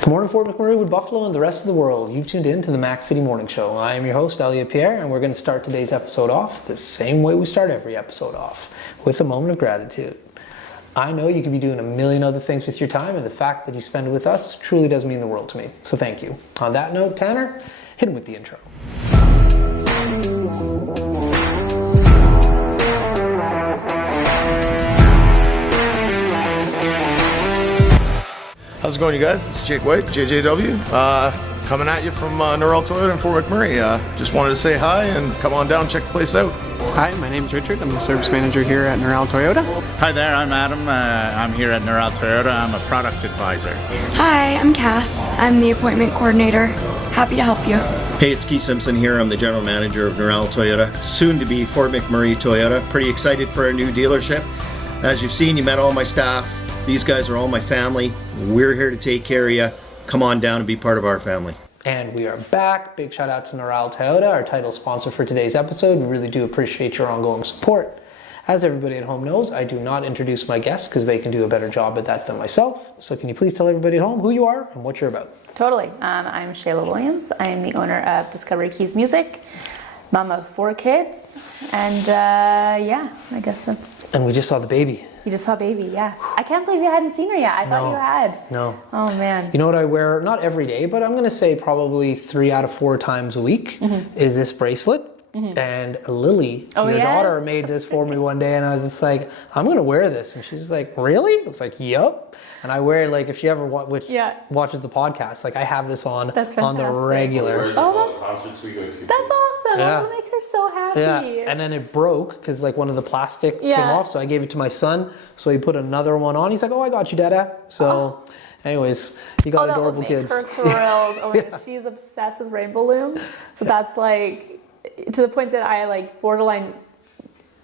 Good morning, Fort McMurray, Wood Buffalo, and the rest of the world. You've tuned in to the Mac City Morning Show. I am your host, Elliot Pierre, and we're going to start today's episode off the same way we start every episode off, with a moment of gratitude. I know you could be doing a million other things with your time, and the fact that you spend it with us truly does mean the world to me. So thank you. On that note, Tanner, hit him with the intro. How's it going, you guys? It's Jake White, JJW, coming at you from Norrell Toyota in Fort McMurray. Just wanted to say hi and come on down, check the place out. Hi, my name's Richard. I'm the service manager here at Norrell Toyota. Hi there, I'm Adam. I'm here at Norrell Toyota. I'm a product advisor. Hi, I'm Cass. I'm the appointment coordinator. Happy to help you. Hey, it's Keith Simpson here. I'm the general manager of Norrell Toyota, soon to be Fort McMurray Toyota. Pretty excited for a new dealership. As you've seen, you met all my staff. These guys are all my family. We're here to take care of you. Come on down and be part of our family. And we are back. Big shout out to Norrell Toyota, our title sponsor for today's episode. We really do appreciate your ongoing support. As everybody at home knows, I do not introduce my guests because they can do a better job at that than myself. So can you please tell everybody at home who you are and what you're about? Totally. I'm Shayla Williams. I'm the owner of Discovery Keys Music, mom of 4 kids, and yeah, I guess that's... And we just saw the baby. You just saw baby, yeah. I can't believe you hadn't seen her yet. I thought you had. No. Oh, man. You know what I wear, not every day, but I'm going to say probably 3 out of 4 times a week, is this bracelet. And Lily, your daughter, made this for me one day, and I was just like, I'm going to wear this. And she's like, really? I was like, yup. And I wear it, like, if she ever watches the podcast, like, I have this on the regular. Oh, concerts we go to. That's awesome. Yeah. It'll make her so happy. Yeah. And then it broke because, like, one of the plastic came off, so I gave it to my son. So he put another one on. He's like, oh, I got you, Dada. So, anyways, you got adorable kids. Her thrilled. Oh, yeah. She's obsessed with Rainbow Loom. So that's like, to the point that I like borderline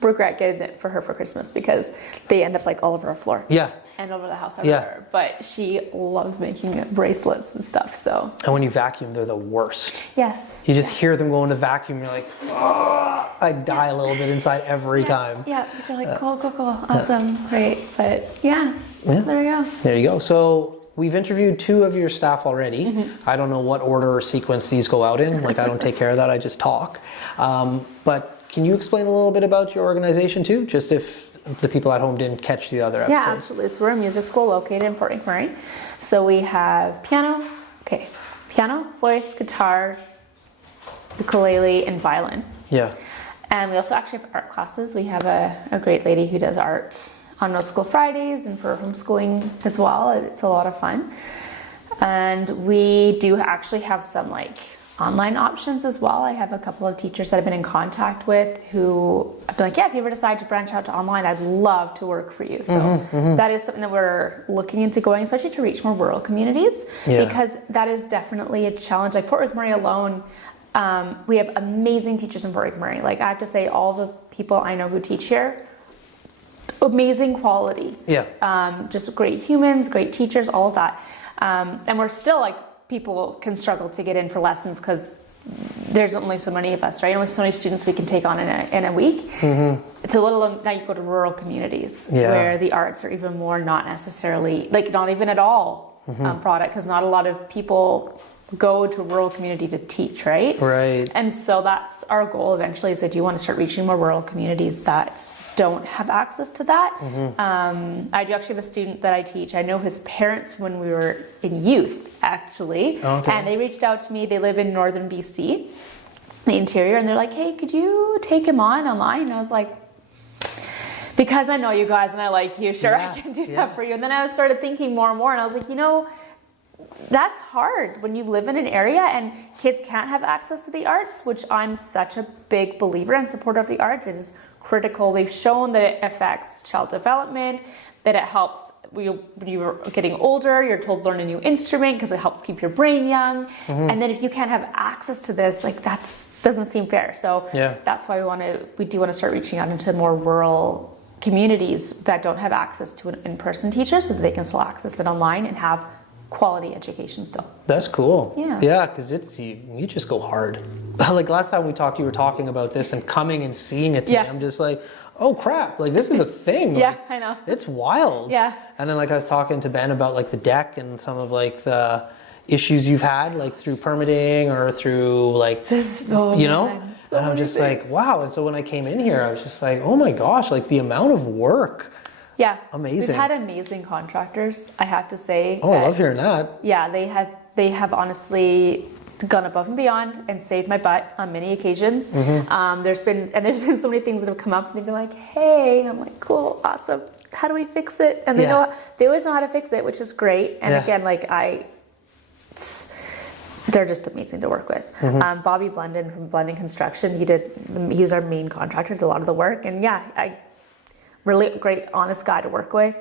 regret getting it for her for Christmas because they end up like all over our floor. Yeah. And over the house everywhere. Yeah. But she loves making bracelets and stuff, so. And when you vacuum, they're the worst. Yes. You just hear them go into vacuum, you're like, oh, I die a little bit inside every time. Yeah, you're like, cool, awesome, great. But yeah, there you go. There you go. So we've interviewed 2 of your staff already. I don't know what order or sequence these go out in. Like, I don't take care of that, I just talk. But can you explain a little bit about your organization too? Just if the people at home didn't catch the other episodes. Yeah, absolutely. So we're a music school located in Fort McMurray. So we have piano, voice, guitar, ukulele, and violin. Yeah. And we also actually have art classes. We have a great lady who does art on No School Fridays and for homeschooling as well. It's a lot of fun. And we do actually have some like online options as well. I have a couple of teachers that I've been in contact with who I've been like, yeah, if you ever decide to branch out to online, I'd love to work for you. So that is something that we're looking into going, especially to reach more rural communities, because that is definitely a challenge. Like Fort McMurray alone, we have amazing teachers in Fort McMurray. Like I have to say, all the people I know who teach here, amazing quality. Yeah. Just great humans, great teachers, all of that. And we're still like, people can struggle to get in for lessons because there's only so many of us, right? Only so many students we can take on in a week. It's a little, now you go to rural communities where the arts are even more not necessarily, like not even at all product, because not a lot of people go to a rural community to teach, right? Right. And so that's our goal eventually, is I do want to start reaching more rural communities that don't have access to that. I do actually have a student that I teach. I know his parents when we were in youth, actually. And they reached out to me. They live in northern BC, the interior, and they're like, hey, could you take him online? And I was like, because I know you guys and I like you, sure, I can do that for you. And then I started thinking more and more, and I was like, you know, that's hard when you live in an area and kids can't have access to the arts, which I'm such a big believer and supporter of the arts. It is critical. They've shown that it affects child development, that it helps when you're getting older, you're told learn a new instrument because it helps keep your brain young. And then if you can't have access to this, like doesn't seem fair. So that's why we do want to start reaching out into more rural communities that don't have access to an in-person teacher so that they can still access it online and have quality education still. That's cool. Yeah, because you just go hard. Like last time we talked, you were talking about this and coming and seeing it to me. I'm just like, oh crap, like this is a thing. Yeah, Like, I know. It's wild. Yeah. And then like I was talking to Ben about like the deck and some of like the issues you've had like through permitting or through like, you know, so and I'm just like, wow. And so when I came in here, I was just like, oh my gosh, like the amount of work. Yeah. Amazing. We've had amazing contractors, I have to say. Oh, I love hearing that. Yeah, they have honestly gone above and beyond and saved my butt on many occasions. There's been so many things that have come up and they've been like, hey, and I'm like, cool, awesome. How do we fix it? And they always know how to fix it, which is great. And again, like they're just amazing to work with. Bobby Blendon from Blendon Construction, he was our main contractor, did a lot of the work, and really great, honest guy to work with.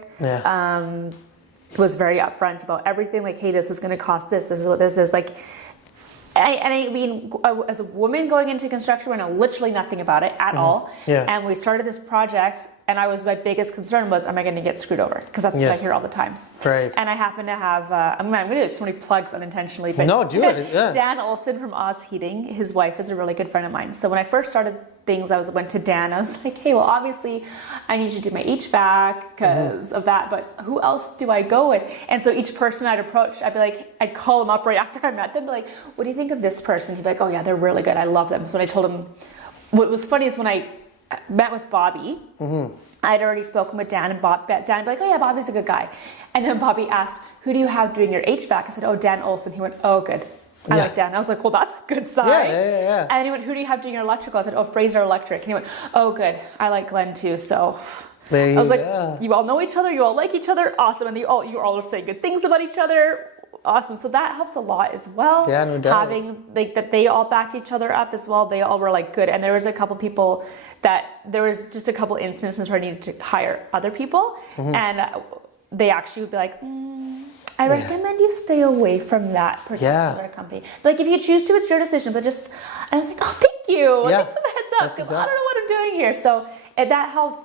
Was very upfront about everything, like, hey, this is going to cost this is what this is, like. I mean, as a woman going into construction, we know literally nothing about it at all. And we started this project, and my biggest concern was, am I going to get screwed over? Because that's what I hear all the time. Right. And I happen to have, I'm going to do so many plugs unintentionally, but no, do it. Yeah. Dan Olson from Oz Heating, his wife is a really good friend of mine. So when I first started things, I went to Dan. I was like, hey, well, obviously, I need you to do my HVAC because of that, but who else do I go with? And so each person I'd approach, I'd call them up right after I met them, be like, what do you think of this person? He'd be like, oh yeah, they're really good. I love them. So when I told him, what was funny is when I met with Bobby, I'd already spoken with Dan, and Dan would be like, oh yeah, Bobby's a good guy. And then Bobby asked, who do you have doing your HVAC? I said, oh, Dan Olson. He went, oh, good. I like Dan. I was like, well, that's a good sign. Yeah. And then he went, who do you have doing your electrical? I said, oh, Fraser Electric. And he went, oh, good. I like Glenn too. So there you I was like, go. you all know each other. You all like each other. Awesome. And you all are saying good things about each other. Awesome. So that helped a lot as well. Yeah, no doubt. Having like that they all backed each other up as well. They all were like good. And there was a couple people there was just a couple instances where I needed to hire other people. And they actually would be like, I recommend you stay away from that particular company. Like if you choose to, it's your decision. But and I was like, oh, thank you. Thanks for the heads up, because I don't know what I'm doing here. So that helped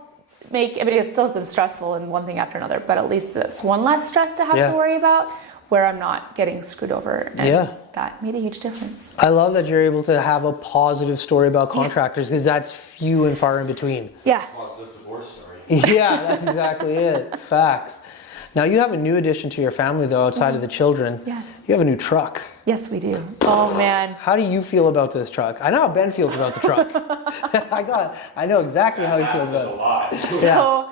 it's still been stressful and one thing after another, but at least it's one less stress to have to worry about, where I'm not getting screwed over. And that made a huge difference. I love that you're able to have a positive story about contractors, because that's few and far in between. Yeah. Positive divorce story. Yeah, that's exactly it. Facts. Now you have a new addition to your family though, outside of the children. Yes. You have a new truck. Yes, we do. Oh man. How do you feel about this truck? I know how Ben feels about the truck. I know exactly how he feels about it. So,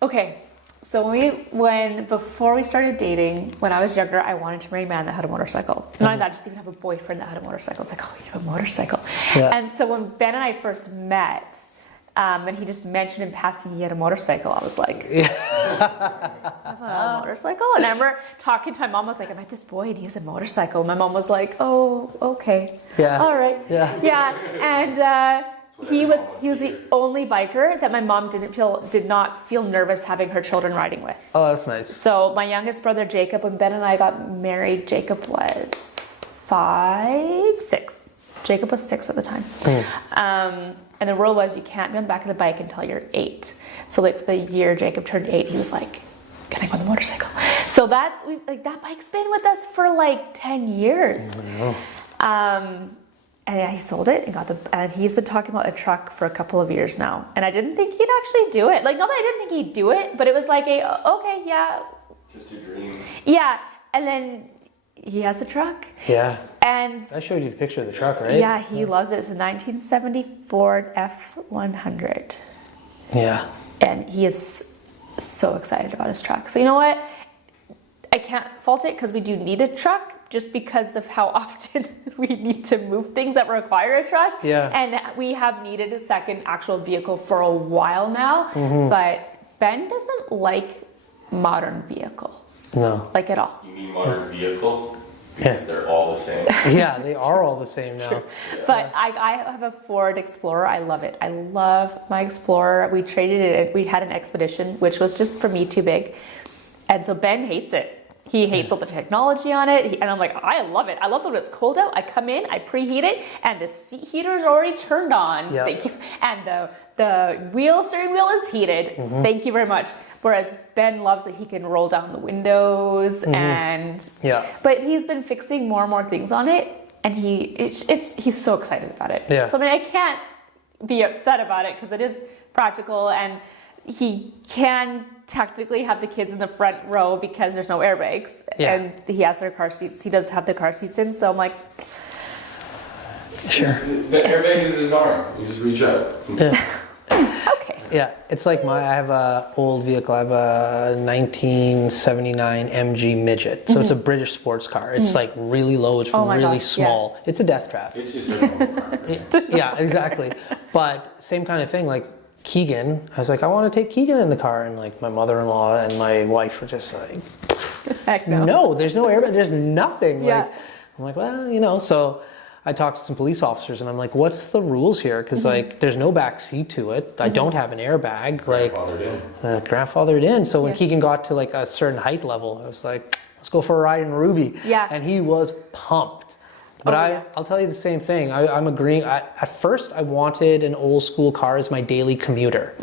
okay. So before we started dating, when I was younger, I wanted to marry a man that had a motorcycle. Not only that, just even have a boyfriend that had a motorcycle. It's like, oh, you have a motorcycle. Yeah. And so when Ben and I first met, and he just mentioned in passing he had a motorcycle, I was like, a motorcycle? And I remember talking to my mom, I was like, I met this boy and he has a motorcycle. My mom was like, oh, okay. Yeah. All right. Yeah. And he was the only biker that my mom did not feel nervous having her children riding with. Oh, that's nice. So my youngest brother, Jacob, when Ben and I got married, Jacob was 6. Jacob was 6 at the time. And the rule was you can't be on the back of the bike until you're 8. So like the year Jacob turned 8, he was like, can I go on the motorcycle? So that bike's been with us for like 10 years. And he sold it and he's been talking about a truck for a couple of years now. And I didn't think he'd actually do it. Like, not that I didn't think he'd do it, but it was like okay, yeah. Just a dream. Yeah. And then he has a truck. Yeah. And I showed you the picture of the truck, right? Yeah, he loves it. It's a 1970 Ford F100. Yeah. And he is so excited about his truck. So you know what? I can't fault it because we do need a truck, just because of how often we need to move things that require a truck. Yeah. And we have needed a second actual vehicle for a while now. But Ben doesn't like modern vehicles. No. Like at all. You mean modern vehicle? Because they're all the same. Yeah, they are all the same now. True. But I have a Ford Explorer. I love it. I love my Explorer. We traded it. We had an Expedition, which was just for me too big. And so Ben hates it. He hates all the technology on it. And I'm like, I love it. I love that when it's cold out. I come in, I preheat it, and the seat heater is already turned on. Yep. Thank you. And the steering wheel is heated. Thank you very much. Whereas Ben loves that he can roll down the windows but he's been fixing more and more things on it, and he's so excited about it. Yeah. So I mean, I can't be upset about it because it is practical, and he can technically have the kids in the front row because there's no airbags, and he has their car seats. He does have the car seats in, so I'm like, sure. The airbag is his arm. You just reach out. okay. Yeah, it's like I have a old vehicle. I have a 1979 MG Midget. So it's a British sports car. It's like really low. It's really small. Yeah. It's a death trap. It's just a normal car. Yeah, exactly. But same kind of thing. Like Keegan, I was like, I want to take Keegan in the car, and like my mother-in-law and my wife were just like, heck no. No, there's no airbag. There's nothing. Yeah. Like, I'm like, well, so. I talked to some police officers and I'm like, what's the rules here? Because like, there's no back seat to it. I don't have an airbag. Like, grandfathered in. So when Keegan got to like a certain height level, I was like, let's go for a ride in Ruby. Yeah. And he was pumped. But I'll tell you the same thing. I'm agreeing. At first, I wanted an old school car as my daily commuter.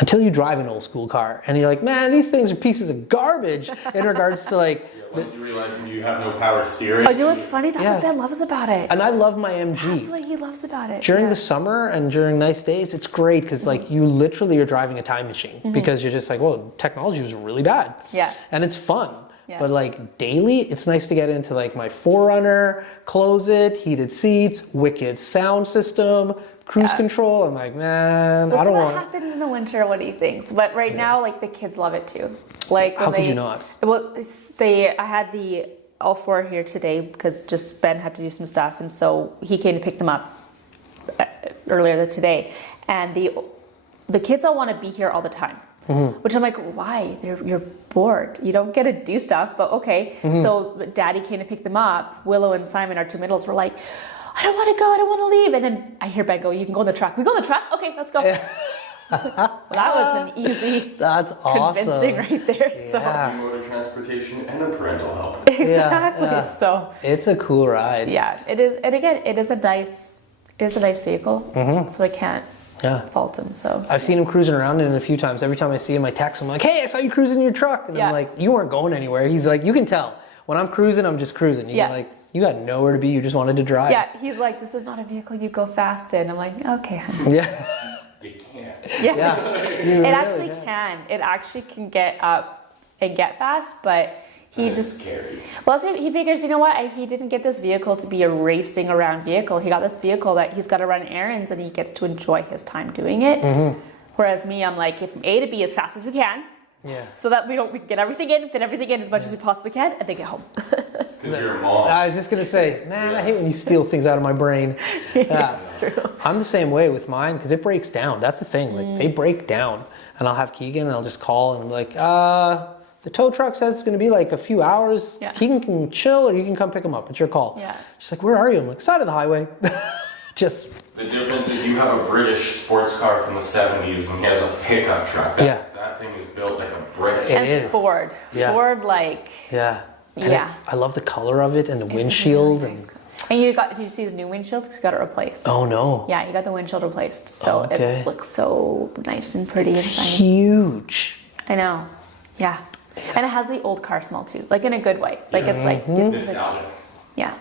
Until you drive an old school car and you're like, man, these things are pieces of garbage in regards to like. Once you realize when you have no power steering. Oh, you know what's funny? That's what Ben loves about it. And I love my MG. That's what he loves about it. During the summer and during nice days, it's great because like you literally are driving a time machine because you're just like, well, technology was really bad. Yeah. And it's fun. Yeah. But like daily, it's nice to get into like my 4Runner, close it, heated seats, wicked sound system, cruise control. I'm like, man, I don't want. What happens in the winter? What do you think? But right now, like the kids love it too. Like how could you not? Well, I had the all four here today because just Ben had to do some stuff, and so he came to pick them up earlier today, and the kids all want to be here all the time. Which I'm like, why? You're bored. You don't get to do stuff, but okay. So Daddy came to pick them up. Willow and Simon, our two middles, were like, I don't want to go. I don't want to leave. And then I hear Ben go, you can go on the truck. We go on the truck? Okay, let's go. Well, that was an easy, that's awesome. convincing right there. So Mode of transportation and a parental help. exactly. So it's a cool ride. yeah, it is. And again, it is a nice vehicle. So I can't fault him. So I've seen him cruising around in it a few times. Every time I see him, I text him like, hey, I saw you cruising in your truck. And I'm like, you weren't going anywhere. He's like, you can tell. When I'm cruising, I'm just cruising. He's like, you got nowhere to be. You just wanted to drive. yeah, he's like, this is not a vehicle you go fast in. I'm like, okay, honey. Yeah. It can't. Yeah. It actually can. It actually can get up and get fast, but he just scary. Well, so he figures, you know what? He didn't get this vehicle to be a racing around vehicle. He got this vehicle that he's got to run errands and he gets to enjoy his time doing it. Whereas me, I'm like, from A to B as fast as we can. Yeah. So that we can get everything in, fit everything in as much as we possibly can, and then get home. Because you're a mom. I was just gonna say, man, I hate when you steal things out of my brain. That's true. I'm the same way with mine because it breaks down. That's the thing. Like they break down, and I'll have Keegan, and I'll just call and I'm like, the tow truck says it's gonna be like a few hours. Yeah. Keegan can chill, or you can come pick him up. It's your call. Yeah. She's like, where are you? I'm like, side of the highway. Just. The difference is you have a British sports car from the 70s and he has a pickup truck. That thing is built like a brick. And it's Ford. Yeah. Ford, like. Yeah. And yeah. I love the color of it and the windshield. Really nice. And did you see his new windshield? He's got it replaced. Oh no. Yeah, he got the windshield replaced. So it looks so nice and pretty it's and shiny. Huge. I know. Yeah. And it has the old car smell too, like in a good way. Like it's like nostalgic. Yeah.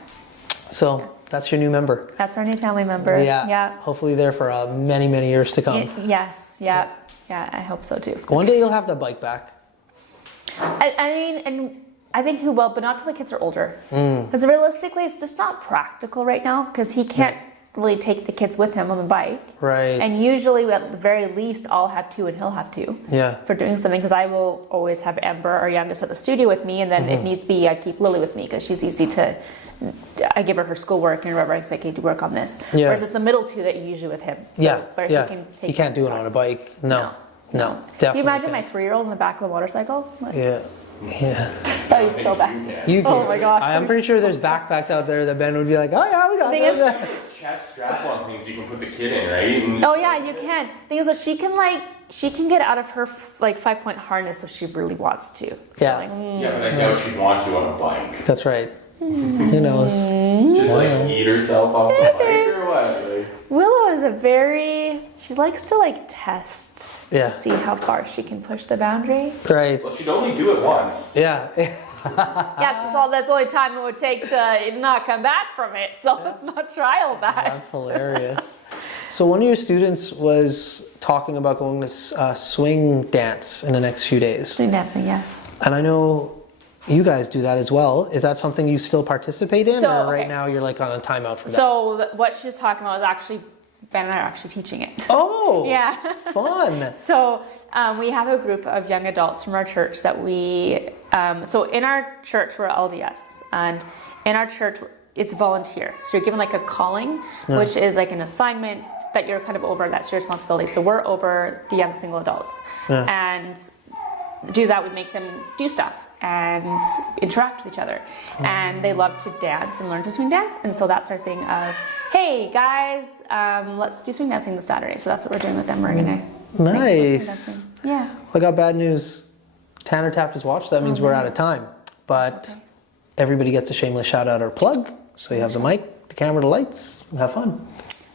So that's your new member. That's our new family member. Yeah. Yeah. Hopefully there for many, many years to come. Yes. Yeah. Yeah. I hope so too. One day you'll have the bike back. I mean, and I think he will, but not till the kids are older. Because realistically, it's just not practical right now because he can't really take the kids with him on the bike. Right. And usually, at the very least, I'll have two and he'll have two. Yeah. For doing something, because I will always have Ember, our youngest, at the studio with me, and then if needs be, I keep Lily with me because she's easy to. I give her schoolwork and whatever. I say, okay, do work on this. Yeah. Whereas it's the middle two that you usually with him. So, where yeah. He can take he can't do it on a bike. No. Definitely. Can you imagine my 3-year-old in the back of a motorcycle? Like, Yeah. that would be so bad. You can. Oh my gosh. I'm pretty sure there's backpacks out there that Ben would be like, oh yeah, we got that. Chest strap-on things you can put the kid in, right? And Oh yeah, you can. Thing is, that she can get out of her 5-point harness if she really wants to. So, Yeah. yeah, but I doubt she'd want to on a bike. That's right. Who knows? Just like eat herself off the bike or what? Like, Willow is she likes to test. Yeah. See how far she can push the boundary. Right. well, she'd only do it once. Yeah. Yeah, that's the only time it would take to not come back from it. So let's not trial that. That's hilarious. So one of your students was talking about going to swing dance in the next few days. Swing dancing, yes. And I know you guys do that as well. Is that something you still participate in, or right now you're like on a timeout for that? So what she was talking about was actually, Ben and I are actually teaching it. Oh, yeah. Fun. So we have a group of young adults from our church that so in our church we're LDS, and in our church it's volunteer. So you're given like a calling, which is like an assignment that you're kind of over, that's your responsibility. So we're over the young single adults. And do that, we make them do stuff and interact with each other. And they love to dance and learn to swing dance. And so that's our thing of, hey guys, let's do swing dancing this Saturday. So that's what we're doing with them. We're gonna swing dancing. Yeah. I got bad news. Tanner tapped his watch. That means we're out of time. But everybody gets a shameless shout out or plug. So you have the mic, the camera, the lights. Have fun.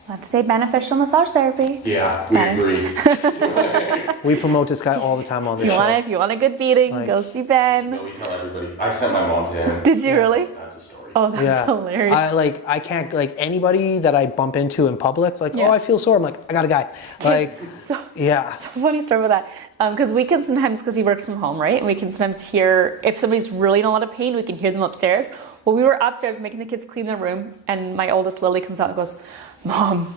Let's say beneficial massage therapy. Yeah, we agree. We promote this guy all the time on the show. If you want a good beating, go see Ben. No, we tell everybody. I sent my mom to him. Did you really? That's a story. Oh, that's hilarious. I can't, like, anybody that I bump into in public, like, oh, I feel sore. I'm like, I got a guy. Like, So funny story about that. Because we can sometimes, because he works from home, right? And we can sometimes hear, if somebody's really in a lot of pain, we can hear them upstairs. Well, we were upstairs making the kids clean their room, and my oldest Lily comes out and goes, Mom,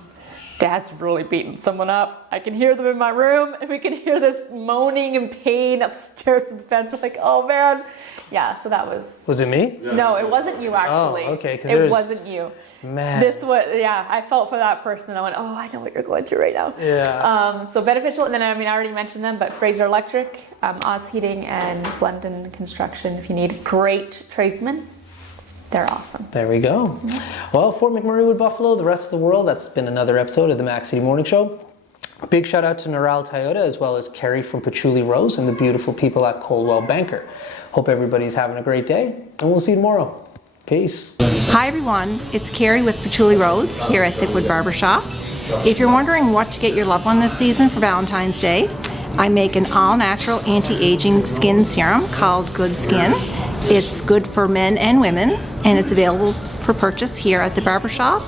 Dad's really beating someone up. I can hear them in my room, and we can hear this moaning and pain upstairs with the fence. We're like, oh man. Yeah, so that was... Was it me? No, it wasn't you actually. Oh, okay. It wasn't you. Man. I felt for that person. I went, oh, I know what you're going through right now. Yeah. So beneficial, and then I already mentioned them, but Fraser Electric, Oz Heating, and London Construction. If you need great tradesmen, they're awesome. There we go. Well, Fort McMurray with Buffalo, the rest of the world, that's been another episode of the Mac City Morning Show. Big shout out to Neural Toyota, as well as Carrie from Patchouli Rose and the beautiful people at Coldwell Banker. Hope everybody's having a great day, and we'll see you tomorrow. Peace. Hi everyone, it's Carrie with Patchouli Rose here at Thickwood Barbershop. If you're wondering what to get your loved one this season for Valentine's Day, I make an all-natural anti-aging skin serum called Good Skin. It's good for men and women, and it's available for purchase here at the barbershop,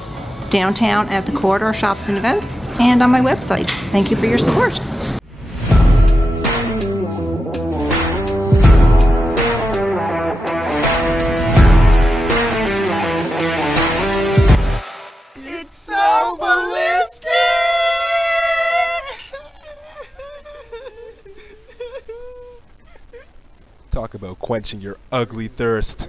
downtown at the Corridor Shops and Events, and on my website. Thank you for your support. It's so ballistic! Talk about quenching your ugly thirst.